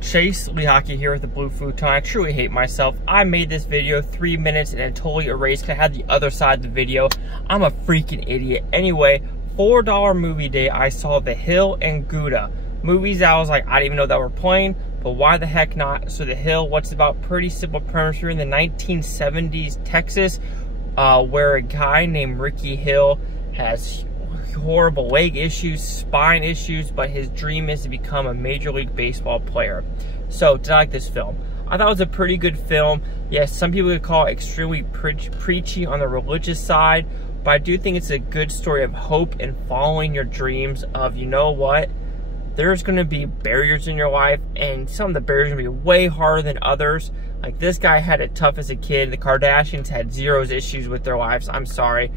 Chase Lehocky here with the Blue Futon. I truly hate myself. I made this video 3 minutes and it totally erased because I had the other side of the video. I'm a freaking idiot. Anyway, $4 movie day, I saw The Hill and Golda. Movies that I was like, I didn't even know that were playing, but why the heck not? So The Hill, what's about? Pretty simple premise. We're in the 1970s Texas, where a guy named Ricky Hill has horrible leg issues, spine issues, but his dream is to become a Major League Baseball player. So, did I like this film? I thought it was a pretty good film. Yes, some people would call it extremely preachy on the religious side, but I do think it's a good story of hope and following your dreams of, you know what, there's going to be barriers in your life, and some of the barriers are going to be way harder than others. Like, this guy had it tough as a kid. The Kardashians had zero issues with their lives. I'm sorry.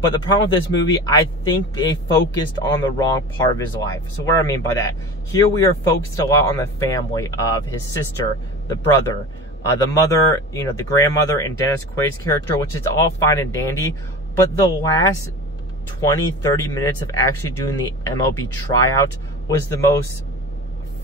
But the problem with this movie, I think they focused on the wrong part of his life. So what do I mean by that? Here we are focused a lot on the family of his sister, the brother, the mother, you know, the grandmother, and Dennis Quaid's character, which is all fine and dandy. But the last 20, 30 minutes of actually doing the MLB tryout was the most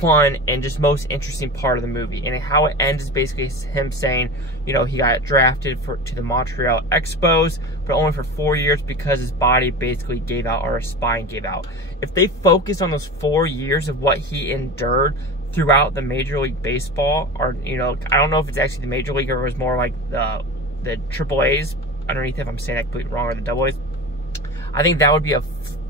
fun and just most interesting part of the movie. And how it ends is basically him saying, you know, he got drafted to the Montreal Expos, but only for 4 years because his body basically gave out, or his spine gave out. If they focus on those 4 years of what he endured throughout the Major League Baseball, or, you know, I don't know if it's actually the Major League or it was more like the Triple A's underneath, if I'm saying that completely wrong, or the Double A's, I think that would be a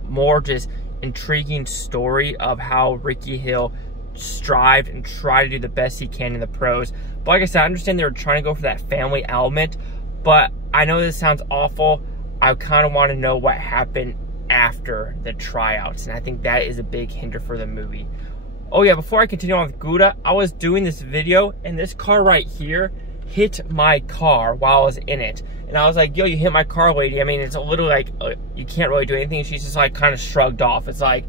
more just intriguing story of how Ricky Hill strived and tried to do the best he can in the pros. But like I said, I understand they were trying to go for that family element, but I know this sounds awful. I kind of want to know what happened after the tryouts, and I think that is a big hinder for the movie. Oh yeah, before I continue on with Golda, I was doing this video, and this car right here hit my car while I was in it. And I was like, yo, you hit my car, lady. I mean, it's a little like, you can't really do anything. She's just like kind of shrugged off. It's like,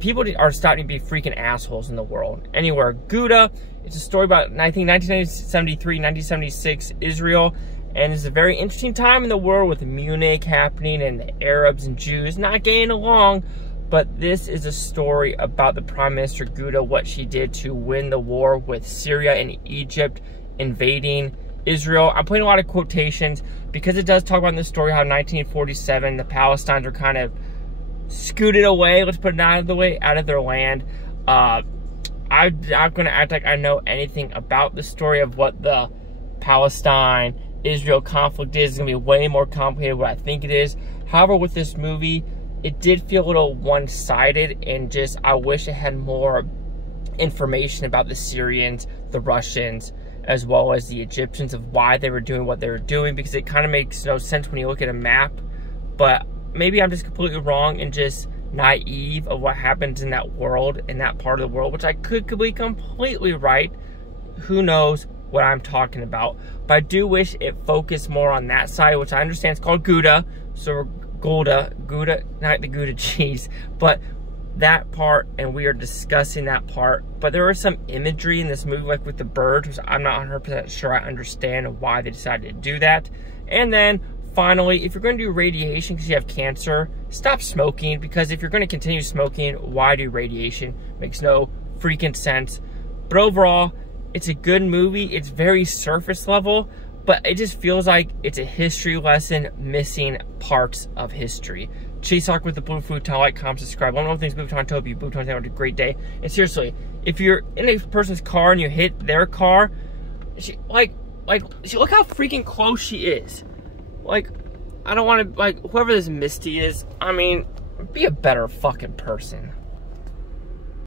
people are starting to be freaking assholes in the world. Anywhere, Golda, it's a story about, I think, 1973, 1976, Israel. And it's a very interesting time in the world with Munich happening and the Arabs and Jews not getting along. But this is a story about the Prime Minister Golda, what she did to win the war with Syria and Egypt invading Israel. I'm putting a lot of quotations because it does talk about in this story how in 1947 the Palestinians were kind of scooted away, let's put it out of the way, out of their land. I'm not going to act like I know anything about the story of what the Palestine-Israel conflict is. It's going to be way more complicated than what I think it is. However, with this movie, it did feel a little one-sided, and just, I wish it had more information about the Syrians, the Russians, as well as the Egyptians, of why they were doing what they were doing, because it kind of makes no sense when you look at a map. But maybe I'm just completely wrong and just naive of what happens in that world, in that part of the world, which I could be completely right. Who knows what I'm talking about. But I do wish it focused more on that side, which I understand it's called Golda. So Golda, not the Gouda cheese, but that part, and we are discussing that part. But there was some imagery in this movie, like with the birds, which I'm not 100% sure I understand why they decided to do that. And then finally, if you're going to do radiation because you have cancer, stop smoking, because if you're going to continue smoking, why do radiation? Makes no freaking sense. But overall, it's a good movie. It's very surface level, but it just feels like it's a history lesson missing parts of history. Chase Hawk with the Blue Futon. Like, comment, subscribe. Let me know what things Blue Futon told you. Blue Futon, have a great day. And seriously, if you're in a person's car and you hit their car, look how freaking close she is. Like, I don't want to, like, whoever this Misty is, I mean, be a better fucking person.